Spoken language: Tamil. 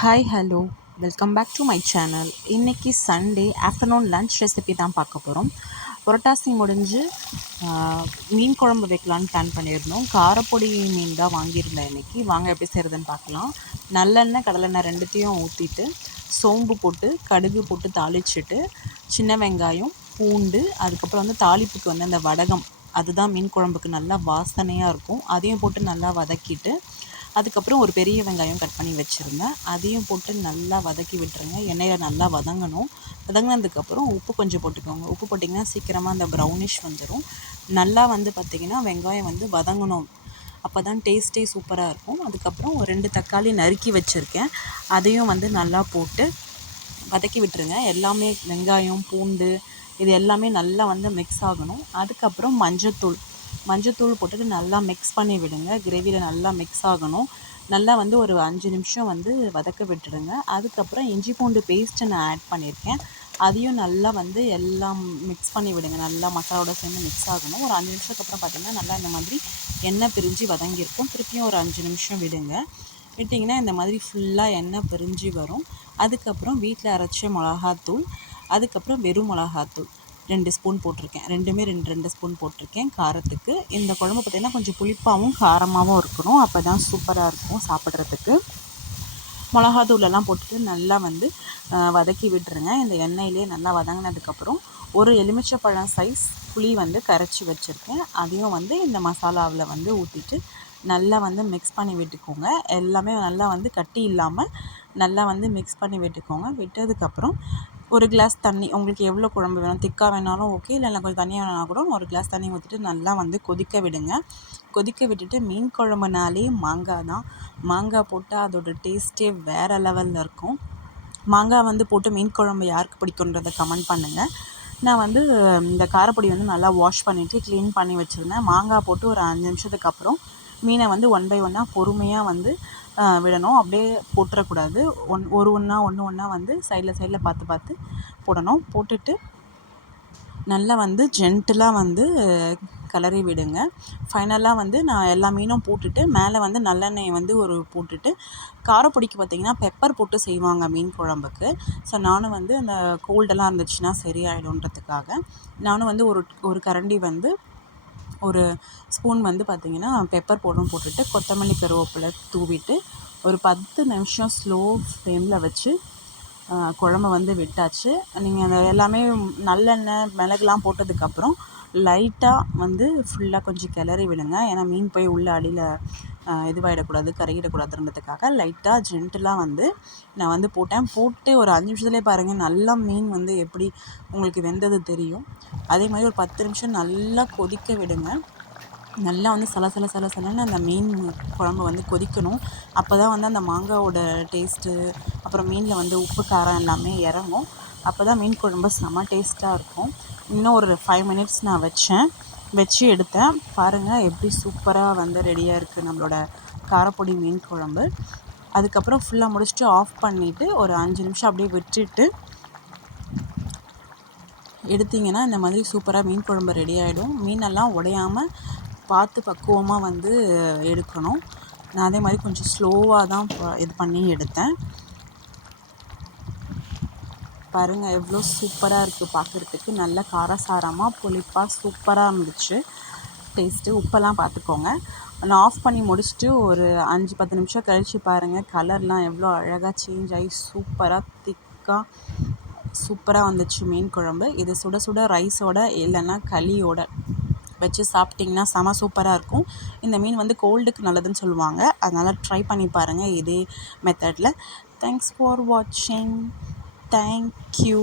Hi hello welcome back to my channel இன்றைக்கி சண்டே ஆஃப்டர்நூன் லன்ச் ரெசிபி தான் பார்க்க போகிறோம் புரட்டாசி முடிஞ்சு மீன் குழம்பு வைக்கலான்னு பிளான் பண்ணியிருந்தோம். காரப்பொடி மீன் தான் வாங்கியிருந்தேன் இன்றைக்கி வாங்க எப்படி செய்கிறதுன்னு பார்க்கலாம். நல்லெண்ணெய் கடலெண்ணெய் ரெண்டுத்தையும் ஊற்றிட்டு சோம்பு போட்டு கடுகு போட்டு தாளிச்சிட்டு சின்ன வெங்காயம் பூண்டு அதுக்கப்புறம் வந்து தாளிப்புக்கு வந்து அந்த வடகம். அதுதான் மீன் குழம்புக்கு நல்லா வாசனையாக இருக்கும். அதையும் போட்டு நல்லா வதக்கிட்டு அதுக்கப்புறம் ஒரு பெரிய வெங்காயம் கட் பண்ணி வச்சுருந்தேன். அதையும் போட்டு நல்லா வதக்கி விட்டுருங்க. எண்ணெயில் நல்லா வதங்கணும். வதங்கினதுக்கப்புறம் உப்பு கொஞ்சம் போட்டுக்கோங்க. உப்பு போட்டிங்கன்னா சீக்கிரமாக அந்த ப்ரௌனிஷ் வந்துடும் நல்லா வந்து பார்த்திங்கன்னா வெங்காயம் வந்து வதங்கணும். அப்போ தான் டேஸ்ட்டே சூப்பராக இருக்கும். அதுக்கப்புறம் ஒரு ரெண்டு தக்காளி நறுக்கி வச்சுருக்கேன். அதையும் வந்து நல்லா போட்டு வதக்கி விட்டுருங்க. எல்லாமே வெங்காயம் பூண்டு இது எல்லாமே நல்லா வந்து மிக்ஸ் ஆகணும். அதுக்கப்புறம் மஞ்சத்தூள். மஞ்சத்தூள் போட்டுட்டு நல்லா மிக்ஸ் பண்ணி விடுங்க. கிரேவியில் நல்லா மிக்ஸ் ஆகணும். நல்லா வந்து ஒரு அஞ்சு நிமிஷம் வந்து வதக்க விட்டுடுங்க. அதுக்கப்புறம் இஞ்சி பூண்டு பேஸ்ட்டு நான் ஆட் பண்ணியிருக்கேன் அதையும் நல்லா வந்து எல்லாம் மிக்ஸ் பண்ணி விடுங்க. நல்லா மசாலாவோட சேர்ந்து மிக்ஸ் ஆகணும். ஒரு அஞ்சு நிமிஷத்துக்கு அப்புறம் பார்த்திங்கன்னா நல்லா இந்த மாதிரி எண்ணெய் பிரிஞ்சு வதங்கியிருக்கும். திருப்பியும் ஒரு அஞ்சு நிமிஷம் விடுங்க. விட்டிங்கன்னா இந்த மாதிரி ஃபுல்லாக எண்ணெய் பிரிஞ்சு வரும். அதுக்கப்புறம் வீட்டில் அரைச்ச மிளகாத்தூள் அதுக்கப்புறம் வெறும் மிளகாத்தூள். ரெண்டு ஸ்பூன் போட்டிருக்கேன். ரெண்டுமே ரெண்டு ரெண்டு ஸ்பூன் போட்டிருக்கேன். காரத்துக்கு இந்த குழம்பு பார்த்திங்கன்னா கொஞ்சம் புளிப்பாகவும் காரமாகவும் இருக்கணும். அப்போ தான் சூப்பராக இருக்கும் சாப்பிட்றதுக்கு. மிளகாத்தூளெல்லாம் போட்டுட்டு நல்லா வந்து வதக்கி விட்டுருங்க. இந்த எண்ணெயிலே நல்லா வதங்கினதுக்கப்புறம் ஒரு எலுமிச்சப்பழம் சைஸ் புளி வந்து கரைச்சி வச்சுருக்கேன். அதையும் வந்து இந்த மசாலாவில் வந்து ஊற்றிட்டு நல்லா வந்து மிக்ஸ் பண்ணி விட்டுக்கோங்க. எல்லாமே நல்லா வந்து கட்டி இல்லாமல் நல்லா வந்து மிக்ஸ் பண்ணி விட்டுக்கோங்க. விட்டதுக்கப்புறம் ஒரு கிளாஸ் தண்ணி உங்களுக்கு எவ்வளோ குழம்பு வேணும் திக்காக வேணாலும் ஓகே இல்லைன்னா கொஞ்சம் தண்ணியாக வேணாலும் கூட ஒரு கிளாஸ் தண்ணி ஊற்றிட்டு நல்லா வந்து கொதிக்க விடுங்க. கொதிக்க விட்டுட்டு மீன் குழம்புனாலே மாங்காய் தான். மாங்காய் போட்டால் அதோடய டேஸ்ட்டே வேறு லெவலில் இருக்கும். மாங்காய் வந்து போட்டு மீன் குழம்பு யாருக்கு பிடிக்குன்றதை கமெண்ட் பண்ணுங்கள் நான் வந்து இந்த காரப்பொடி வந்து நல்லா வாஷ் பண்ணிவிட்டு க்ளீன் பண்ணி வச்சுருந்தேன். மாங்காய் போட்டு ஒரு அஞ்சு நிமிஷத்துக்கு அப்புறம் மீனை வந்து ஒன் பை ஒன்னாக பொறுமையாக வந்து விடணும். அப்படியே போட்டுறக்கூடாது. ஒன் ஒரு ஒன்றா ஒன்று ஒன்றா வந்து சைடில் சைடில் பார்த்து பார்த்து போடணும். போட்டுட்டு நல்லா வந்து ஜென்டிலாக வந்து கிளறி விடுங்க. ஃபைனலாக வந்து நான் எல்லா மீனும் போட்டுட்டு மேலே வந்து நல்லெண்ணெயை வந்து ஒரு போட்டுட்டு காரப்பொடிக்கு பார்த்திங்கன்னா பெப்பர் போட்டு செய்வாங்க மீன் குழம்புக்கு. ஸோ நானும் வந்து அந்த கோல்டெல்லாம் இருந்துச்சுன்னா சரியாயிடும்ன்றதுக்காக நானும் வந்து ஒரு ஒரு கரண்டி வந்து ஒரு ஸ்பூன் வந்து பார்த்திங்கன்னா பெப்பர் பவுடரும் போட்டுட்டு கொத்தமல்லி கருவேப்பிலை தூவிட்டு ஒரு பத்து நிமிஷம் ஸ்லோ ஃப்ளேமில் வச்சு குழம்ப வந்து விட்டாச்சு. நீங்கள் அந்த எல்லாமே நல்லெண்ணெய் மிளகுலாம் போட்டதுக்கப்புறம் லைட்டாக வந்து ஃபுல்லாக கொஞ்சம் கிளறி விடுங்க. ஏன்னா மீன் போய் உள்ள அடியில் இதுவாகிடக்கூடாது கருகிடக்கூடாதுன்றதுக்காக லைட்டாக ஜென்டிலாக வந்து நான் வந்து போட்டேன். போட்டு ஒரு அஞ்சு நிமிஷத்துலேயே பாருங்கள் நல்லா மீன் வந்து எப்படி உங்களுக்கு வெந்தது தெரியும். அதே மாதிரி ஒரு பத்து நிமிஷம் நல்லா கொதிக்க விடுங்க. நல்லா வந்து சல சல சல சலன்னு அந்த மீன் குழம்பு வந்து கொதிக்கணும். அப்போ தான் வந்து அந்த மாங்காவோட டேஸ்ட்டு அப்புறம் மீனில் வந்து உப்பு காரம் எல்லாமே இறங்கும். அப்போ தான் மீன் குழம்பு செம்ம டேஸ்ட்டாக இருக்கும். இன்னும் ஒரு ஃபைவ் மினிட்ஸ் நான் வச்சேன். வச்சு எடுத்தேன். பாருங்கள் எப்படி சூப்பராக வந்து ரெடியாக இருக்குது நம்மளோட காரப்பொடி மீன் குழம்பு. அதுக்கப்புறம் ஃபுல்லாக முடிச்சுட்டு ஆஃப் பண்ணிவிட்டு ஒரு அஞ்சு நிமிஷம் அப்படியே விட்டுட்டு எடுத்திங்கன்னா இந்த மாதிரி சூப்பராக மீன் குழம்பு ரெடி ஆகிடும் மீனெல்லாம் உடையாமல் பார்த்து பக்குவமாக வந்து எடுக்கணும். நான் அதே மாதிரி கொஞ்சம் ஸ்லோவாக தான் இது பண்ணி எடுத்தேன். பாருங்கள் எவ்வளோ சூப்பராக இருக்குது பார்க்குறதுக்கு நல்ல காரசாரமாக புளிப்பாக சூப்பராக இருந்துச்சு. டேஸ்ட்டு உப்பெல்லாம் பார்த்துக்கோங்க நான் ஆஃப் பண்ணி முடிச்சுட்டு ஒரு அஞ்சு பத்து நிமிஷம் கழித்து பாருங்கள் கலர்லாம் எவ்வளோ அழகாக சேஞ்ச் ஆகி சூப்பராக திக்காக சூப்பராக வந்துச்சு மீன் குழம்பு. இது சுட சுட ரைஸோட இல்லைன்னா களியோட வச்சு சாப்பிட்டிங்கன்னா செம சூப்பராக இருக்கும். இந்த மீன் வந்து கோல்டுக்கு நல்லதுன்னு சொல்லுவாங்க. அதனால் ட்ரை பண்ணி பாருங்கள் இதே மெத்தடில் தேங்க்ஸ் ஃபார் வாட்சிங் ಥ್ಯಾಂಕ್ ಯು